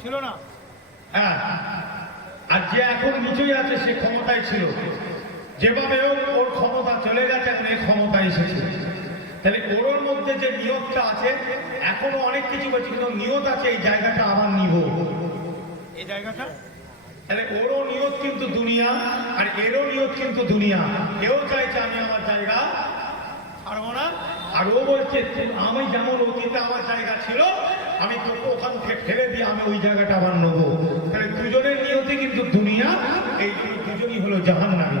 ছিল না। হ্যাঁ, আর যে এখন নিচেই আছে সে ক্ষমতায় ছিল, যেভাবে হোক ওর ক্ষমতা চলে গেছে, এখন এই ক্ষমতা এসেছে। তাহলে ওর মধ্যে যে নিয়তটা আছে, এখনো অনেক কিছু বলছে, কিন্তু নিয়ত আছে এই জায়গাটা আবার নিব, এই জায়গাটা। তাহলে ওরও নিয়ত কিন্তু দুনিয়া, আর এরও নিয়ত কিন্তু দুনিয়া। এও চাইছে আমি আমার জায়গা ছাড়বো না। আর ও বলছে আমি যেমন অতীতে আমার জায়গা ছিল, আমি তোকে ওখান থেকে ফেলে দিয়ে আমি ওই জায়গাটা আবার নেবো। তাহলে দুজনের নিয়তি কিন্তু দুনিয়া, এই জন্য দুজনই হলো জাহান্নামী।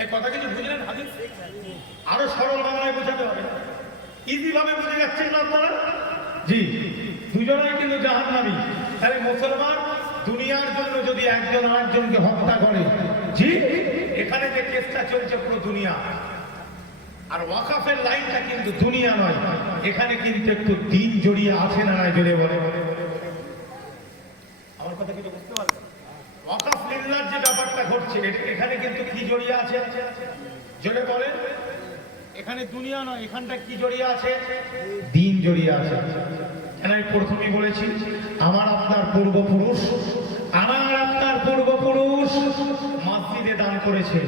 এই কথা কিছু বুঝলেন হাদিস? আরো সরল বাংলায় বোঝাতে হবে, ইজি ভাবে বুঝে যাচ্ছেন না আপনারা? জি, দুজনেই কিন্তু জাহান্নামী। তাহলে মুসলমান দুনিয়ার জন্য যদি একজন আরেকজনকে হত্যা করে, জি, এখানে যে কেসটা চলছে পুরো দুনিয়া। আর ওয়াকাফের লাইনটা কিন্তু দুনিয়া নয়, এখানে কিন্তু একটু দিন জড়িয়ে আছে না নাই জড়িয়ে বলে? আমার কথা কিছু বুঝতে পারবেন? ওয়াকাফ লিল্লাহর যে ব্যাপারটা ঘটছে, এখানে কিন্তু কি জড়িয়ে আছে জোরে বলেন? এখানে দুনিয়া নয়, এখানটা কি জড়িয়ে আছে? দিন জড়িয়ে আছে। আমি প্রথমেই বলেছি, আমার আপনার পূর্বপুরুষ মসজিদে দান করেছে।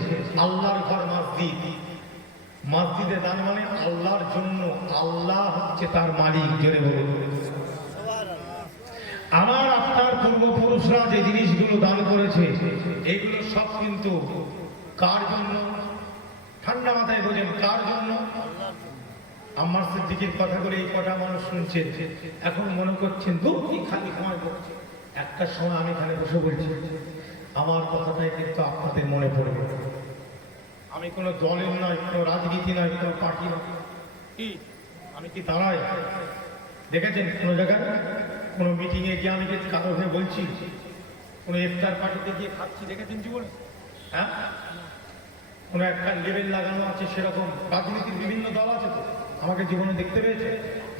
আল্লাহর ঘর মসজিদ, মসজিদে দান মানে আল্লাহর জন্য, আল্লাহ হচ্ছে তার মালিক। জোরে বলুন। আমার আপনার পূর্বপুরুষরা যে জিনিসগুলো দান করেছে, এগুলো সব কিন্তু কার জন্য? ঠান্ডা মাথায় বোঝেন, কার জন্য? আমার সিদ্দিকের কথা করে এই কটা মানুষ শুনছে, এখন মনে করছেন খালি সময় করছে। একটা সময় আমি এখানে বসে বলছি, আমার কথাটাই কিন্তু আপনাদের মনে পড়বে। আমি কোনো দলের নয়, কোনো রাজনীতি নয়, কোনো পার্টি নয়। কি আমি কি দাঁড়াই? দেখেছেন কোনো জায়গায় কোনো মিটিংয়ে গিয়ে আমি যে কারো হয়ে বলছি, কোনো ইফতার পার্টিতে গিয়ে খাচ্ছি, দেখেছেন জীবনে? হ্যাঁ, কোনো একটা লেভেল লাগানো আছে, সেরকম রাজনীতির বিভিন্ন দল আছে তো, আমাকে জীবনে দেখতে পেয়েছে?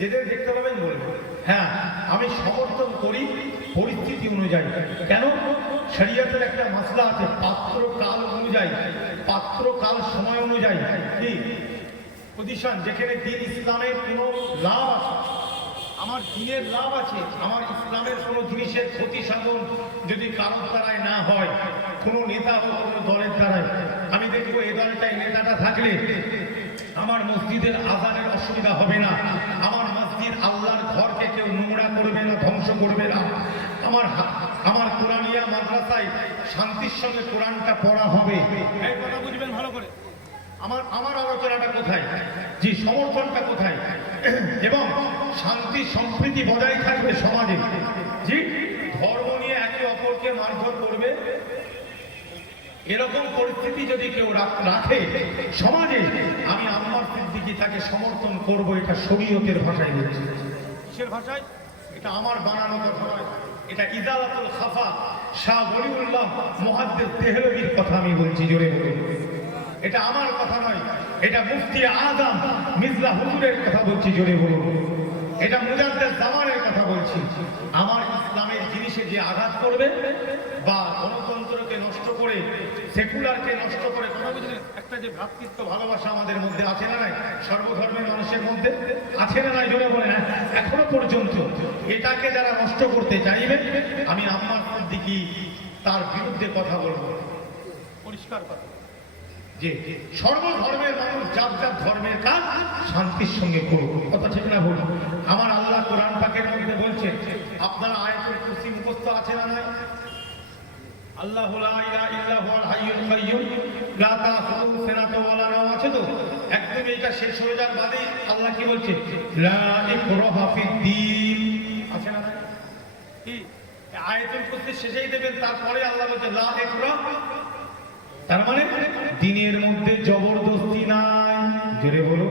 যেদের দেখতে পাবেন বলবো হ্যাঁ, আমি সমর্থন করি পরিস্থিতি অনুযায়ী। কেন? শরীয়তের একটা মাসলা আছে, পাত্র কাল অনুযায়ী, পাত্র কাল সময় অনুযায়ী কি পজিশন, যেখানে দিন ইসলামের কোনো লাভ আছে, আমার দিনের লাভ আছে, আমার ইসলামের কোনো জিনিসের ক্ষতি সাধন যদি কারোর দ্বারায় না হয়, কোনো নেতা বা কোনো দলের দ্বারায়, আমি দেখবো এই দলটাই নেতাটা থাকলে আমার মসজিদের আযানের অসুবিধা হবে না, আমার মসজিদ আল্লাহর ঘরকে কেউ নোংরা করবে না, ধ্বংস করবে না, আমার কোরআনিয়া মাদ্রাসায় শান্তির সঙ্গে কোরআনটা পড়া হবে। এই কথা বুঝবেন ভালো করে। আমার আলোচনাটা কোথায়? জি, সমর্থনটা কোথায়? এবং শান্তি সম্প্রীতি বজায় থাকবে সমাজে। জি, ধর্ম নিয়ে একে অপরকে মারধর করবে, এরকম পরিস্থিতি যদি কেউ রাখে সমাজে, আমি আম্মার সিদ্দিকী তাকে সমর্থন করব। এটা শরীয়তের ভাষায় বলছি। কিসের ভাষায়? এটা আমার বানানো কথা নয়, এটা ইজালাতুল খাফা শাহ ওলিউল্লাহ মুহাদ্দিস দেহলভীর কথা আমি বলছি। জোরে বলুন। এটা আমার কথা নয়, এটা মুফতি আযম মির্জা হুজুরের কথা বলছি। জোরে বলুন। এটা মুজাদ্দিদ জামানের কথা বলছি। আমার ইসলামের জিনিসে যে আঘাত করবে বা গণতন্ত্রকে নষ্ট করে, সেকুলারকে নষ্ট করে, কথা বুঝলেন? একটা যে ভ্রাতৃত্ব ভালোবাসা আমাদের মধ্যে আছে না নাই, সর্বধর্মের মানুষের মধ্যে আছে না নাই, জোরে বলেন। এখনো পর্যন্ত এটাকে যারা নষ্ট করতে চাইবে, আমি আম্মার সিদ্দিকী তার বিরুদ্ধে কথা বলবো, পরিষ্কার কথা। যে সর্বধর্মের মানুষ যার যার ধর্মের কাজ শান্তির সঙ্গে করুন। কথা ঠিক না বলুন? আমার আল্লাহ কোরআন পাকের মধ্যে বলছেন, আপনারা আয়াতুল কুরসি মুখস্থ আছে না নাই? আল্লাহু লা ইলাহা ইল্লা হুয়াল হাইয়ুল কাইয়্যুম লা তাখুযুহু সিনাতুন ওয়া লা নাওম আছে তো? একদম এটা শেষ হয়ে যাওয়ার বাদে আল্লাহ কি বলছে? লা ইকরাহা ফিদ-দীন আছে না নাই? কি আয়াতুল কুরসি শেষেই দেবেন, তারপরে আল্লাহ বলছে লা ইকরাহ, তার মানে দিনের মধ্যে জবরদস্তি নাই। জোরে বলো।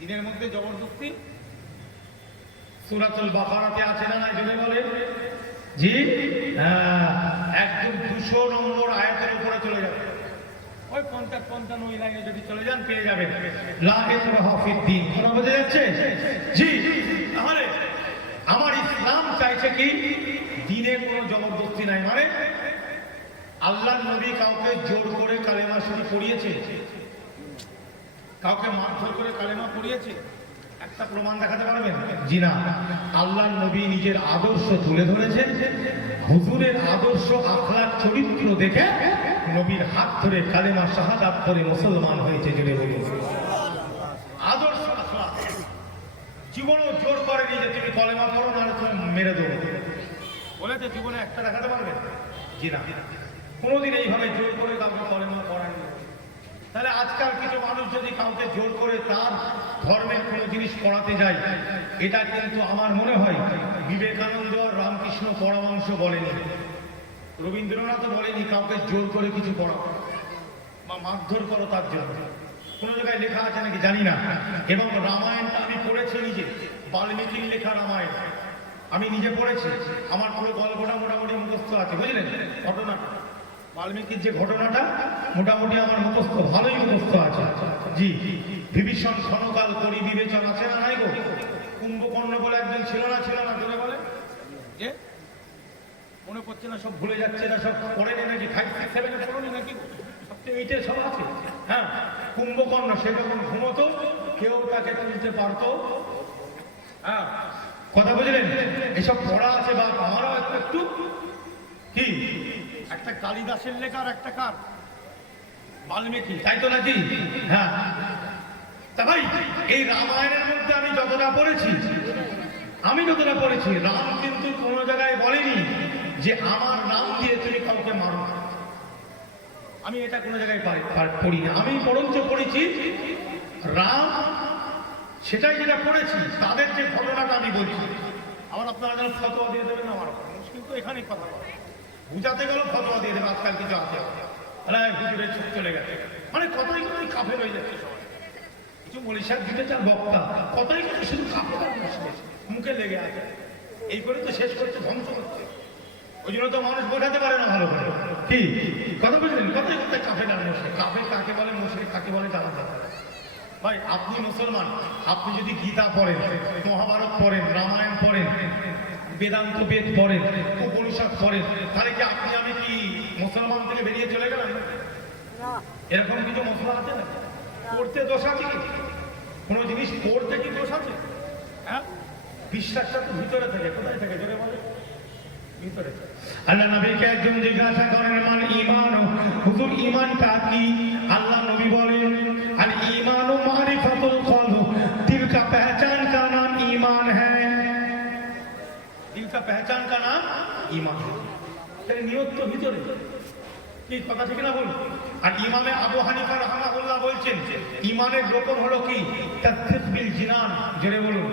দিনের মধ্যে জবরদস্তি সূরাতুল বাকারাতে আছে না নাই? জোরে বলে। জি, একদম 200 নম্বর আয়াতের উপরে চলে যাবে, ওই 50-55 ওই লাইনে যদি চলে যান পেয়ে যাবেন লা ইকরাহা ফিদ-দীন। কথা বোঝা যাচ্ছে? জি, তাহলে আমার ইসলাম চাইছে কি? দিনে কোনো জবরদস্তি নাই। মানে আল্লাহর নবী কাউকে জোর করে কালেমা শরীফ পড়িয়েছে? কাউকে মারধর করে কালেমা পড়িয়েছে? একটা প্রমাণ দেখাতে পারবেন? জি না। আল্লাহর নবী নিজের আদর্শ তুলে ধরেছেন, হুজুরের আদর্শ আখলাক চরিত্র দেখে নবীর হাত ধরে কালেমা শাহাদাত করে মুসলমান হয়েছে। জেনে বলুন আদর্শ আখলাক। জীবনেও জোর করেনি যে তুমি কলেমা পড়ো না তুমি মেরে দেবো, বলেছে জীবনে একটা দেখাতে পারবেন? জি না। কোনোদিন এইভাবে জোর করে কাউকে কলেমা পড়ায়নি। তাহলে আজকাল কিছু মানুষ যদি কাউকে জোর করে তার ধর্মের কোনো জিনিস পড়াতে যায়, এটা কিন্তু আমার মনে হয় বিবেকানন্দ আর রামকৃষ্ণ পরমহংস বলেনি, রবীন্দ্রনাথও বলেনি কাউকে জোর করে কিছু পড়াও বা মারধর করো তার জন্য। কোনো জায়গায় লেখা আছে নাকি জানি না। এবং রামায়ণটা আমি পড়েছি নিজে, বাল্মীকির লেখা রামায়ণ আমি নিজে পড়েছি। আমার পুরো গল্পটা মোটামুটি মুখস্থ আছে, বুঝলেন? ঘটনাটা বাল্মীকির যে ঘটনাটা মোটামুটি আমার মুখস্থ, ভালোই মুখস্থ আছে। জি, বিভীষণ ক্ষণকাল করি বিবেচন আছে না নাই গো? কুম্ভকর্ণ বলে একজন ছিল না, ছিল না ধরে বলে যে মনে পড়ছে না, সব ভুলে যাচ্ছে না, সব পড়েনি নাকি? 5, 6, 7 পড়েনি নাকি? সবচেয়ে এইটে সব আছে। হ্যাঁ, কুম্ভকর্ণ সে যখন ঘুমতো কেউ তাকে তুলতে পারতো? হ্যাঁ, কথা বুঝলেন? এসব পড়া আছে বা আমারও একটু কি একটা কালিদাসের লেখা আর একটা কার বাল্মীকি, তাই তো নাকি? হ্যাঁ, তা ভাই এই রামায়ণের মধ্যে আমি যতটা পড়েছি রাম কিন্তু কোনো জায়গায় বলেনি যে আমার নাম দিয়ে তুমি কাউকে মারো। আমি এটা কোনো জায়গায় পড়ি না। আমি বরঞ্চ পড়েছি রাম সেটাই যেটা পড়েছি তাদের যে ঘটনাটা আমি বলছি। আবার আপনারা যেন ফতোয়া দিয়ে দেবেন না, আমার মুশকিল তো এখানেই কথা বলা, বুঝাতে গেলেও ফতোয়া দিয়ে দেবে। আজকাল কিছু আছে হুজুরের চুপ চলে গেছে, মানে কথাই কথাই কাফের হয়ে যাচ্ছে সবাই। কিছু মনীষার দিতে চান বক্তা, কথাই কথা শুধু কাফের মুখে লেগে আছে, এই করে তো শেষ করছে, ধ্বংস করছে। ওই জন্য তো মানুষ বোঝাতে পারে না ভালো করে। কি কথা বুঝলেন? কথাই কথায় কাফের আর মুশরিক। কাফের কাকে বলে, মুশরিক কাকে বলে জানা দরকার। ভাই আপনি মুসলমান, আপনি যদি গীতা পড়েন, মহাভারত পড়েন, রামায়ণ পড়েন, বেদান্ত বেদ পড়েন, উপনিষদ পড়েন, তাহলে কি আপনি আমি কি মুসলমান থেকে বেরিয়ে চলে গেলাম? এরকম কিছু মশলা আছে না? পড়তে দোষ আছে কি? কোনো জিনিস পড়তে কি দোষ আছে? হ্যাঁ, বিশ্বাসটা তো ভিতরে থাকে। কোথায় থাকে জোরে বলে? ভিতরে। আল্লাহ নবীকে একজন জিজ্ঞাসা করেন মান ঈমান, হুজুর ঈমানটা কি? আল্লাহ নবী বলেন আল ঈমানু মারিফাতুল কলব, দিল কা পহচান কা নাম ঈমান হ্যায়। দিল কা পহচান কা নাম ঈমান। তাহলে নিয়ত তো ভিতরে। কি কথা ঠিক না বলুন? আর ইমামে আবু হানিফা রাহমাহুল্লাহ বলছেন ঈমানের রোপণ হলো কি? তাসদিক বিল জিনান। জোরে বলুন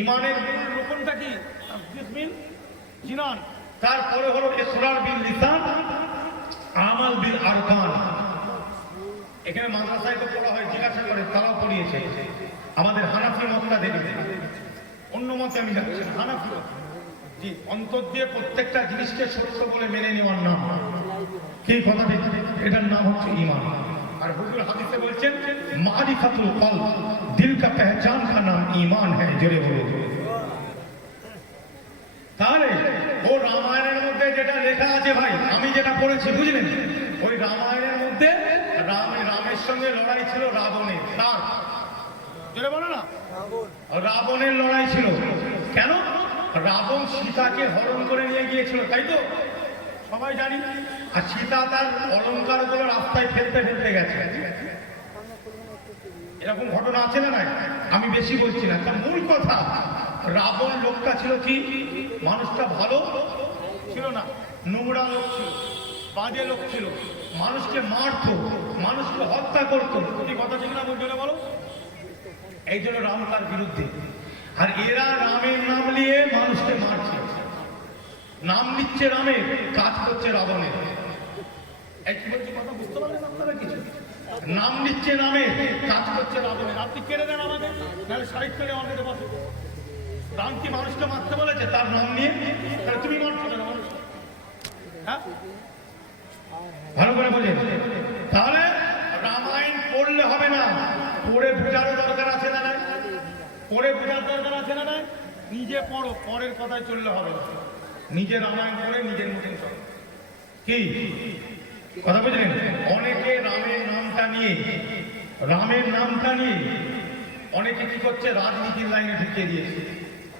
ঈমানের মূল রোপণটা কি? তাসদিক বিল জিনান। তারপরে হলো ইকরার বিল লিসান, আমাল বিল আরকান। এখানে মাদ্রাসায় তো পড়া হয়, জিজ্ঞাসা করে তারাও পড়িয়েছে। আমাদের হানাফি মতটা দেখবে, অন্য মতে আমি যাচ্ছি না, হানাফি মত। জি, অন্তর দিয়ে প্রত্যেকটা জিনিসকে সত্য বলে মেনে নেওয়ার নাম কি? কথা ঠিক, এটার নাম হচ্ছে ঈমান। আর হুজুর হাদিসে বলছেন মারিফাতুল কলব, দিল কা পহচান কা নাম ঈমান হ্যায়। জোরে বলুন। তাহলে ও রামায়ণের মধ্যে যেটা লেখা আছে ভাই, আমি যেটা পড়েছি, বুঝলেন? ওই রামায়ণের মধ্যে রামের সঙ্গে লড়াই ছিল রাবণের। কার? জোরে বলো না। রাবণের লড়াই ছিল। কেন? রাবণ সীতাকে হরণ করে নিয়ে গিয়েছিল, তাই তো সবাই জানি। আর সীতা তার অলঙ্কার গুলো রাস্তায় ফেলতে ফেলতে গেছে। এরকম ঘটনা আছে না নাই? আমি বেশি বলছি না। তার মূল কথা, রাবণ লোকটা ছিল কি? মানুষটা ভালো ছিল না, নোংরা লোক ছিল, বাজে লোক ছিল, মানুষকে মারতো, মানুষকে হত্যা করতো। কথা ঠিক না বলছো বলো? এই জন্য রাম তার বিরুদ্ধে। আর এরা রামের নাম নিয়ে মানুষকে মারছে, নাম নিচ্ছে রামের, কাজ করছে রাবণের। এই কি বলছি কথা বুঝতে পারলেন আপনারা? কিছু নাম নিচ্ছে রামের, কাজ করছে রাবণের। আপনি কেড়ে দেন আমাদের, নাহলে সাহিত্য নিয়ে আমাদের বসে। রাম কি মানুষকে মারতে বলেছে তার নাম নিয়ে? তাহলে তুমি মারছো না মানুষ? হ্যাঁ, ভালো করে বোঝেন। তাহলে রামায়ণ পড়লে হবে না, পড়ে বোঝারও দরকার আছে না নাই? পড়ে বোঝার দরকার আছে না নাই? নিজে পড়ো, পরের কথায় চললে হবে না। নিজে রামায়ণ পড়ে নিজের মতন চলো। কি কথা বুঝলেন? অনেকে রামের নামটা নিয়ে অনেকে অনেকে কি করছে, রাজনীতির লাইনে ঢুকিয়ে দিয়েছে।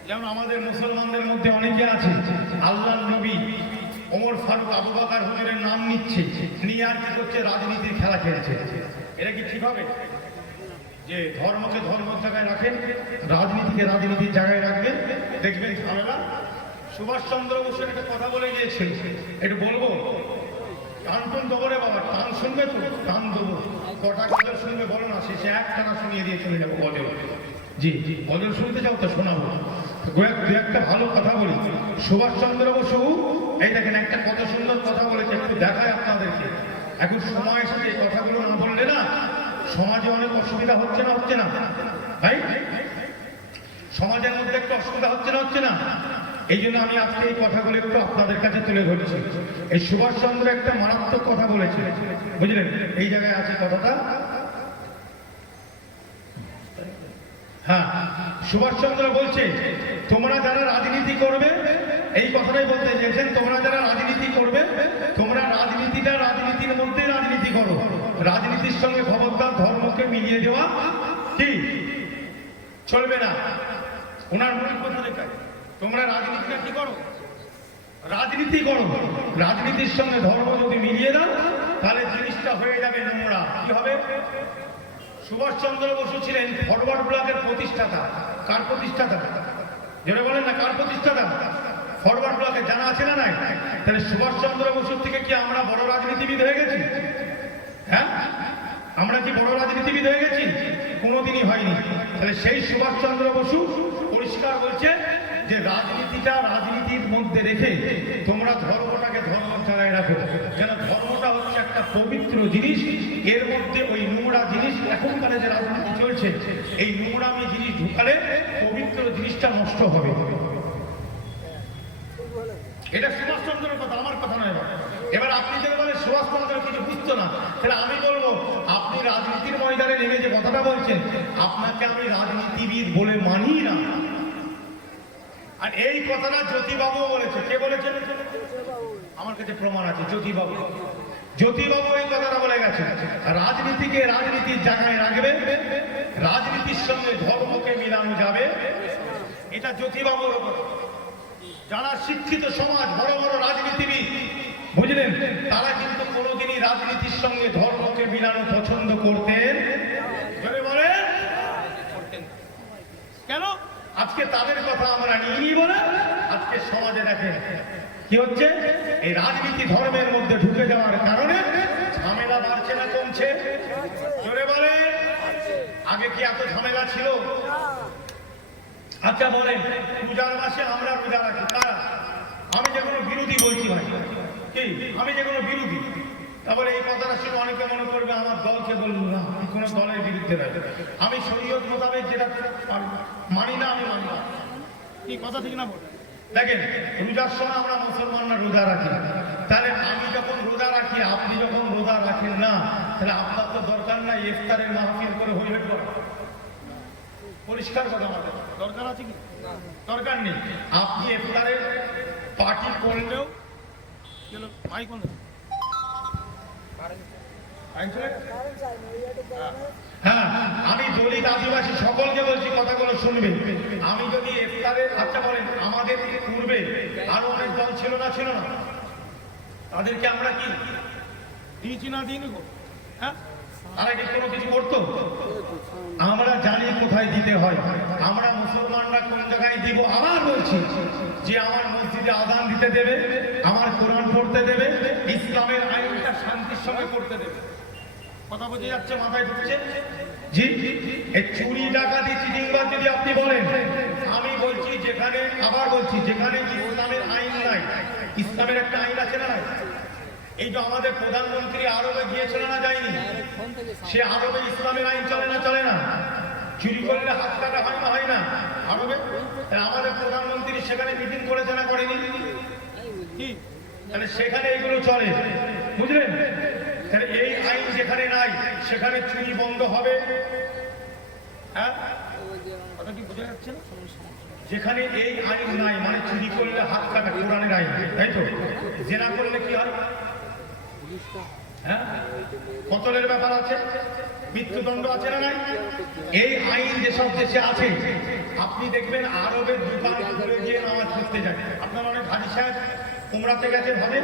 যেমন আমাদের মুসলমানদের মধ্যে অনেকে আছে আল্লাহর নবী ওমর ফারুক আবু বকর হুজুরের নাম নিচ্ছে, নিয়ে আর কি করছে, রাজনীতির খেলা খেলছে। এটা কি ঠিক হবে? যে ধর্মকে ধর্মের জায়গায় রাখেন, রাজনীতিকে রাজনীতির জায়গায় রাখবেন, দেখবেন ঝামেলা। সুভাষচন্দ্র বসুর একটা কথা বলে গিয়েছিল, একটু বলবো, টান টুন দেবো রে বাবা, টান শুনবে তো? টান দেবো, কটা গজল শুনবে বলো না, শেষে একটানা শুনিয়ে দিয়ে চলে যাবো গজল। জি, গজল শুনতে চাও তো শোনাবো। দু একটা ভালো কথা বলি। সুভাষচন্দ্র বসু এই দেখেন একটা কত সুন্দর কথা বলেছে, একটু দেখায় আপনাদেরকে। এখন সময় এসেছে, এই কথাগুলো না বললে না সমাজে অনেক অসুবিধা হচ্ছে না, হচ্ছে না ভাই? সমাজের মধ্যে একটু অসুবিধা হচ্ছে না? এই জন্য আমি আজকে এই কথাগুলো একটু আপনাদের কাছে তুলে ধরছি। এই সুভাষচন্দ্র একটা মারাত্মক কথা বলেছে, বুঝলেন? এই জায়গায় আছে কথাটা। হ্যাঁ, সুভাষচন্দ্র বলছে তোমরা যারা রাজনীতি করবে, এই কথাটাই বলতে চেয়েছেন, তোমরা যারা রাজনীতি করবে, তোমরা রাজনীতির মধ্যে রাজনীতি করো। রাজনীতির সঙ্গে খবরদার ধর্মকে মিলিয়ে দেওয়া কি চলবে না। ওনার মূল কথা দেখায়, তোমরা রাজনীতিটা কি করো, রাজনীতি করো, রাজনীতির সঙ্গে ধর্ম যদি মিলিয়ে দাও তাহলে জিনিসটা হয়ে যাবে নোংরা। কি হবে? সুভাষচন্দ্র বসু ছিলেন ফরওয়ার্ড ব্লকের প্রতিষ্ঠাতা। কার প্রতিষ্ঠাতা? যেটা বলেন না, কার প্রতিষ্ঠাতা? ফরওয়ার্ড ব্লকে জানা আছে না নাই? তাহলে সুভাষচন্দ্র বসুর থেকে কি আমরা বড় রাজনীতিবিদ হয়ে গেছি? হ্যাঁ, আমরা কি বড় রাজনীতিবিদ হয়ে গেছি? কোনোদিনই হয়নি। তাহলে সেই সুভাষচন্দ্র বসু পরিষ্কার বলছে যে রাজনীতির মধ্যে রেখে তোমরা ধর্মটাকে ধর্মের জায়গায় রাখো। যেন ধর্মটা হচ্ছে একটা পবিত্র জিনিস, এর মধ্যে ওই নোংরা জিনিস, এখনকার যে রাজনীতি চলছে, এই নোংরামি জিনিস ঢুকালে পবিত্র জিনিসটা নষ্ট হবে। এটা সুভাষচন্দ্রের কথা, আমার কথা নয়। এবার আপনি যদি বলেন সুভাষচন্দ্র কিছু বুঝতো না, তাহলে আমি বলবো আপনি রাজনীতির ময়দানে নেমে যে কথাটা বলছেন, আপনাকে আমি রাজনীতিবিদ বলে মানি না। আর এই কথাটা জ্যোতিবাবু বলেছে। কে বলেছেন? আমার কাছে প্রমাণ আছে, জ্যোতিবাবু এই কথাটা বলে গেছে। রাজনীতিকে রাজনীতির জায়গায় রাখবে, রাজনীতির সঙ্গে ধর্মকে মিলানো যাবে, এটা জ্যোতিবাবুর কথা। যারা শিক্ষিত সমাজ, বড় বড় রাজনীতিবিদ, বুঝলেন, তারা কিন্তু কোনোদিনই রাজনীতির সঙ্গে ধর্মকে মিলানো পছন্দ করতেন বলেন কেন? আজকে তাদের কথা আমরা নিই বলে আজকে সমাজে দেখেন কি হচ্ছে, এই রাজনীতি ধর্মের মধ্যে ঢুকে যাওয়ার কারণে ঝামেলা বাড়ছে না কমছে? জোরে বলে, আগে কি এত ঝামেলা ছিল? আচ্ছা বলেন, রোজার মাসে আমরা রোজা রাখি, কারা? আমি যে কোনো বিরোধী বলছি ভাই, কি আমি যে কোনো বিরোধী? তারপরে এই কথাটা শুনে অনেকে মনে করবে আমার দলকে বলবো না, কোনো দলের বিরুদ্ধে রাখবে। আমি শরীয়ত মোতাবেক যেটা মানি না, আমি মানি না। কি কথা ঠিক না? বলে দেখেন, রোজার সময় আমরা মুসলমানরা রোজা রাখি, তাহলে আমি যখন রোজা রাখি, আপনি যখন রোজা রাখেন না, তাহলে আপনার তো দরকার নাই ইফতারের মাহফিল করে হইহট করা। পরিষ্কার কথা, আমাদের দরকার আছে কি? দরকার নেই। আপনি ইফতারের পার্টি করলেও মাইক বন্ধ। হ্যাঁ, আমি দলিত আদিবাসী সকলকে বলছি, কথাগুলো শুনবে। আমি যদি ইফতারের, আচ্ছা বলেন, আমাদের পূর্বে আরো অনেক দল ছিল না? তাদেরকে আমরা কি দিয়েছি না দিইনি গো? হ্যাঁ, তারা কি কোনো কিছু করতো? আমরা জানি কোথায় দিতে হয়। আমরা মুসলমানরা কোন জায়গায় দিব? আবার বলছি যে আমার মসজিদে আযান দিতে দেবে, আমার কোরআন পড়তে দেবে, ইসলামের আইনটা শান্তির সঙ্গে করতে দেবে। কথা বোঝা যাচ্ছে? মাথায় ঢুকছে? জি, এই চুরি ডাকাতি চিটিংবাজ যদি আপনি বলেন, আমি বলছি যেখানে, আবার বলছি, যেখানে ইসলামের আইন নাই, ইসলামের একটা আইন আছে না? এই যে আমাদের প্রধানমন্ত্রী আরবে গিয়েছিল না, যায়নি? সে আরবে ইসলামের আইন চলে না? চুরি করলে হাত কাটা হয় না আরবে? আমাদের প্রধানমন্ত্রী সেখানে মিটিং করেছে না, করেনি? কি তাহলে সেখানে এগুলো চলে, বুঝলেন? তাহলে এই আইন যেখানে নাই সেখানে চুরি বন্ধ হবে। হ্যাঁ, কথা কি বোঝা যাচ্ছে না? যেখানে এই আইন নাই, মানে চুরি করলে হাত কাটা, কোরআনের আইন, তাই তো? জেনা করলে কি হয়? হ্যাঁ, কতলের ব্যাপার আছে, মৃত্যুদণ্ড আছে না নাই? এই আইন যেসব দেশে আছে, আপনি দেখবেন আরবের দোকান খুলে গিয়ে নামাজ পড়তে যায়। আপনার অনেক হাজি সাহেব উমরাতে গেছে, ভাবে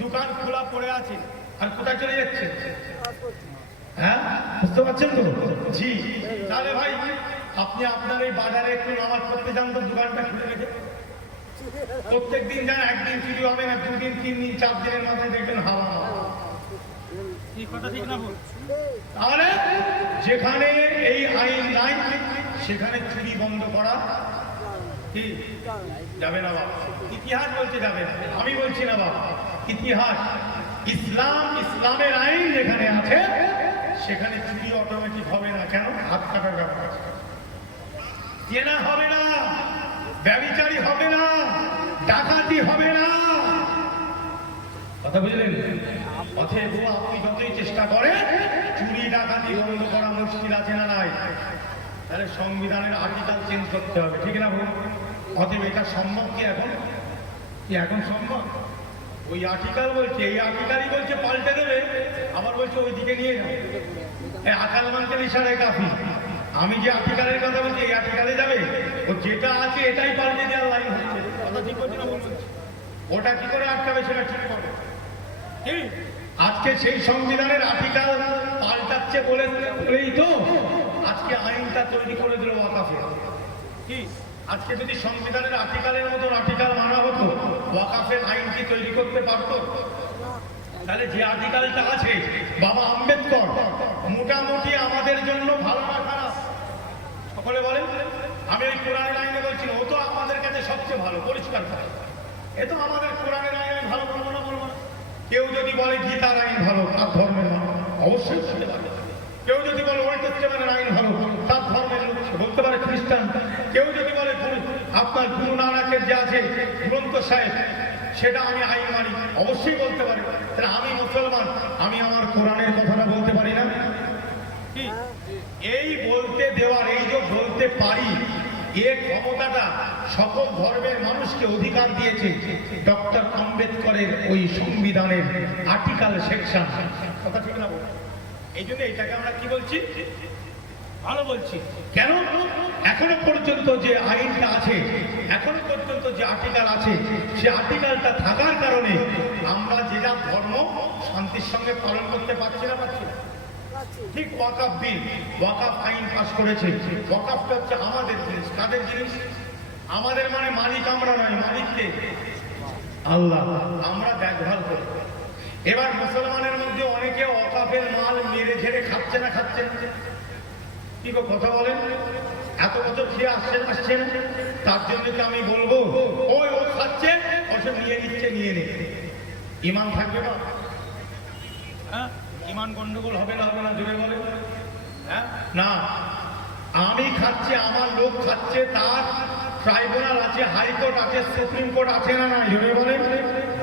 দোকান খোলা পড়ে আছে, আর কোথায় চলে যাচ্ছে? হ্যাঁ, বুঝতে পারছেন তো? জি। তাহলে ভাই আপনি আপনার এই বাজারে একটু নামাজ পড়তে যান তো, দোকানটা খুলে রেখে। প্রত্যেক দিন যান, একদিন চুরি হবে না, 2 দিন 3 দিন 4 দিনের মাথায় দেখবেন হাওয়া। এই কথা ঠিক না বল? তাহলে যেখানে এই আইন নাই সেখানে চুরি বন্ধ করা কি যাবে না বাবা? ইতিহাস বলতে যাবে না, আমি বলছি না বাবা, ইতিহাস। ইসলামের আইন যেখানে আছে সেখানে চুরি অটোমেটিক হবে না। কেন? হাত কাটার ব্যাপার আছে, কেনা হবে না, ব্যভিচারী হবে না, ডাকাতি হবে না। কথা বুঝলেন? অতএব আপনি যতই চেষ্টা করেন চুরি ডাকাতি বন্ধ করা মুশকিল আছে না নাই? তাহলে সংবিধানের আর্টিকেল চেঞ্জ করতে হবে, ঠিক না বলুন? অতএব এটা সম্ভব কি এখন? কি এখন সম্ভব? ওই আর্টিকেল বলছে, এই আর্টিকেলই বলছে পাল্টে দেবে, আবার বলছে ওই দিকে নিয়ে যাবে। এই আকাল মানতে ইশারায় কাফি। আমি যে আর্টিকেলের কথা বলছি এই আর্টিকেলে যাবে, ও যেটা আছে এটাই পাল্টে দেওয়ার লাইন হচ্ছে। কথা ঠিক করছে না বলুন? ওটা কি করে আটকাবে সেটা ঠিক করবে। আজকে সেই সংবিধানের আর্টিকেল পাল্টাচ্ছে বলেই তো আজকে আইনটা তৈরি করে দিল ওয়াকাফে। কি আজকে যদি সংবিধানের আর্টিকেলের মতো আর্টিকেল মানা হতো, ওয়াকাফের আইন কি তৈরি করতে পারতো? তাহলে যে আর্টিকেলটা আছে বাবা আম্বেদকর মোটামুটি আমাদের জন্য ভালো না খারাপ? সকলে বলেন। আমি ওই কোরআনের আইনে বলছি, ও তো আমাদের কাছে সবচেয়ে ভালো, পরিষ্কার ভালো। এ তো আমাদের কোরআনের আইন আমি ভালো বলবো না, বলবো না। কেউ যদি বলে গীতার আইন ভালো, তার ধর্মের মানুষ অবশ্যই বলতে পারে। কেউ যদি বলে ওল্ড টেস্টামেন্টের আইন ভালো, তার ধর্মের লোক বলতে পারে, খ্রিস্টান। কেউ যদি বলে আপনার গুরু নানকের যে আছে গ্রন্থ সাহেব, সেটা আমি আইন মানি, অবশ্যই বলতে পারে। তাহলে আমি মুসলমান, আমি আমার কোরআনের কথাটা বলতে পারি না? কি এই বলতে দেওয়ার, এই যে বলতে পারি, এ ক্ষমতাটা সকল ধর্মের মানুষকে অধিকার দিয়েছে ডক্টর আম্বেদকরের ওই সংবিধানের আর্টিকেল সেকশন। কথা ঠিক না? এই জন্য এটাকে আমরা কি বলছি? ভালো বলছি। কেন? এখনো পর্যন্ত যে আইনটা আছে, এখনো পর্যন্ত যে আর্টিকেল আছে, সে আর্টিকেলটা থাকার কারণে আমরা যেটা ধর্ম শান্তির সঙ্গে পালন করতে পারছি না, পারছি না। ঠিক ওয়াকাফ বিল, ওয়াকাফ আইন পাস করেছে। ওয়াকাফটা হচ্ছে আমাদের জিনিস। কাদের জিনিস? আমাদের মানে মালিক আমরা নয়, মালিককে আল্লাহ। আমরা দেখভাল করি। এবার মুসলমানের মধ্যে অনেকে ওয়াকাফের মাল মেরে ঝেড়ে খাচ্ছে না, খাচ্ছে না। কি গো কথা বলেন? এত বছর খেয়ে আসছেন, তার জন্য কি আমি বলবো ও খাচ্ছে, ওসব নিয়ে নিচ্ছে, নিয়ে নে। ইমান থাকবে না? হ্যাঁ, ইমান গন্ডগোল হবে না? হবে না? জোরে বলে। হ্যাঁ না, আমি খাচ্ছি, আমার লোক খাচ্ছে, তার ট্রাইব্যুনাল আছে, হাইকোর্ট আছে, সুপ্রিম কোর্ট আছে না? না, জোরে বলে।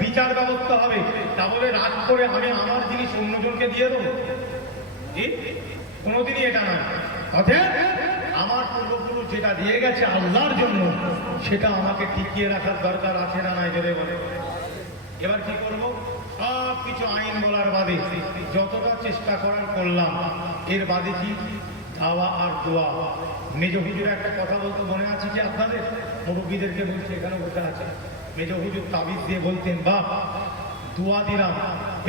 বিচার ব্যবস্থা হবে। তা বলে রাগ করে আমি আমার জিনিস অন্যজনকে দিয়ে দেবো? কোনোদিনই এটা নয়। অতএব আমার পূর্বপুরুষ যেটা দিয়ে গেছে আল্লাহর জন্য, সেটা আমাকে টিকিয়ে রাখার দরকার আছে না? নাই, জোরে বলে। এবার কি করবো? সব কিছু আইন বলার বাদে যতটা চেষ্টা করার করলাম, এর বাদে কি? দাওয়া আর দোয়া। মেজ হুজুর একটা কথা বলতে মনে আছে কি আপনাদের? মুরব্বীদেরকে বলছে, এখানে বসে আছে। মেজ হুজুর তাবিজ দিয়ে বলতেন, বাহ দোয়া দিলাম,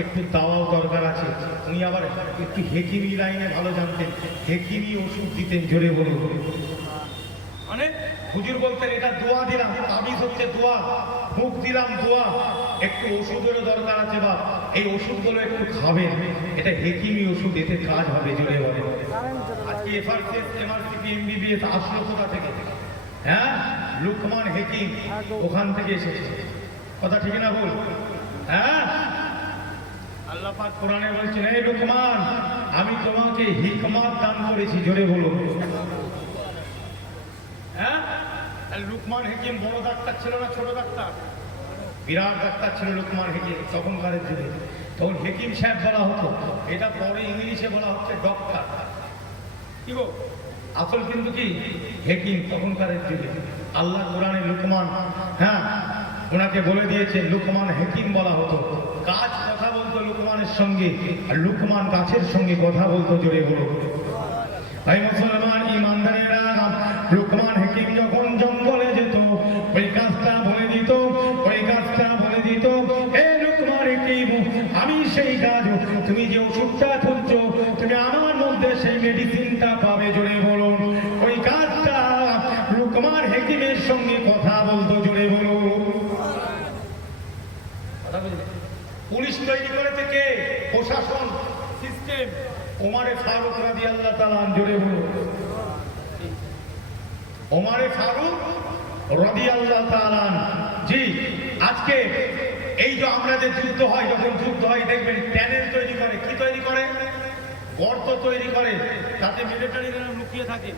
একটু দাওয়াও দরকার আছে। উনি আবার একটু হেকিমি লাইনে ভালো জানতেন, হেকিমি ওষুধ দিতেন। জোরে বলুন। মানে হুজুর বলতেন, এটা দোয়া দিলাম, তাবিজ হচ্ছে দোয়া, ফুঁক দিলাম দোয়া, একটু ওষুধেরও দরকার আছে, বা এই ওষুধগুলো একটু খাবেন, এটা হেকিমি ওষুধ, এতে কাজ হবে। জোরে বলে। আজকে এফআরসিএস, এমআরসিপি, এমবিবিএস আসলো কোথা থেকে? হ্যাঁ, লুকমান হেকিম ওখান থেকে এসেছে। কথা ঠিক না বল? হ্যাঁ, আল্লাহ পাক কোরআনে বলছেন, এই লুকমান, আমি তোমাকে হিকমত দান করেছি। জোরে বলো। হ্যাঁ, লুকমান হেকিম বড় ডাক্তার ছিল না, ছোট ডাক্তার? বিরাট ডাক্তার ছিল লুকমান হেকিম তখনকার যুগে। তখন হেকিম সাহেব বলা হতো, এটা পরে ইংলিশে বলা হচ্ছে ডক্টর। কি গো, আসল কিন্তু কি হেকিম তখনকার যুগে। আল্লাহ কোরআনে লুকমান, হ্যাঁ ওনাকে বলে দিয়েছে লুকমান হেকিম বলা হতো। কাজ কথা বলতো লুকমানের সঙ্গে, আর লুকমান গাছের সঙ্গে কথা বলতো, জোরে বলো। তাই মুসলমান ইমানদারেরা, লুকমান হাকিম যখন জঙ্গলে যেত, ওই গাছটা বলে দিত, ওই গাছটা বলে দিত, এ লুকমান হাকিম, আমি সেই গাছ, তুমি যে ওষুধটা খুঁজছো, তুমি আমার মধ্যে সেই মেডিসিনটা পাবে, জোরে বলো। ওই গাছটা লুকমান হাকিমের সঙ্গে কথা বলতো, জোরে বলো। পুলিশ তৈরি করেছে কে? প্রশাসন, সিস্টেম। ওমরে ফারুক রাদিয়াল্লাহু তাআলা আনহু, জোরে বলো। ওমরে ফারুক রাদিয়াল্লাহু তাআলা আনহু। জি, আজকে এই যে আমরা যে যুদ্ধ হয়, যখন যুদ্ধ হয় দেখবেন ট্যানেল তৈরি করে। কি তৈরি করে? গর্ত তৈরি করে, তাতে মিলিটারিরা লুকিয়ে থাকে।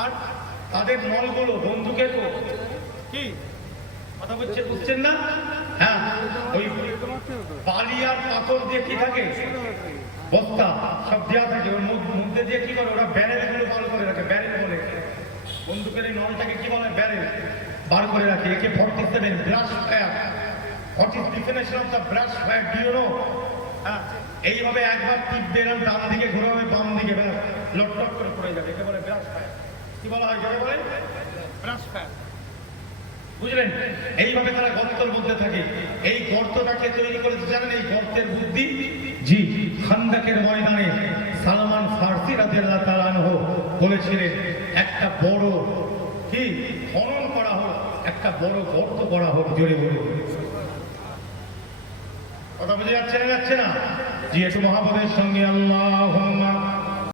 আর তাদের নলগুলো বন্দুকের কি কথা বুঝছেন না? হ্যাঁ, ওই বালি আর পাথর দিয়ে কি থাকে, বস্তা সব দেওয়া থাকে, ওর মধ্যে দিয়ে কি করে, ওরা ব্যারেল গুলো বার করে রাখে। ব্যারেল বলে বন্দুকের এই নলটাকে কি বলে? ব্যারেল বার করে রাখে। একে 47 brush fire. What is definition of the brush fire, do you know? হ্যাঁ, এইভাবে একবার টিপবে, এরকম ডান দিকে ঘোরাবে, বাম দিকে লটলট করে পড়ে যাবে, একে বলে ব্রাশ ফায়ার। কি বলা হয়? যারা বলে ব্রাশ ফায়ার, বুঝলেন? এইভাবে তারা গর্তের মধ্যে থাকে। এই গর্তটাকে তৈরি করেছে জানেন এই গর্তের বুদ্ধি? জি, খান্দাকের ময়দানে সালমান ফারসি রাদিয়াল্লাহু তাআলা আনহু বলেছিলেন, একটা বড় কি খনন করা হোক, একটা বড় গর্ত করা হোক, জোরে বলে। কথা বুঝে যাচ্ছে না? জি, একটু মহাপদের সঙ্গে আল্লাহুম্মা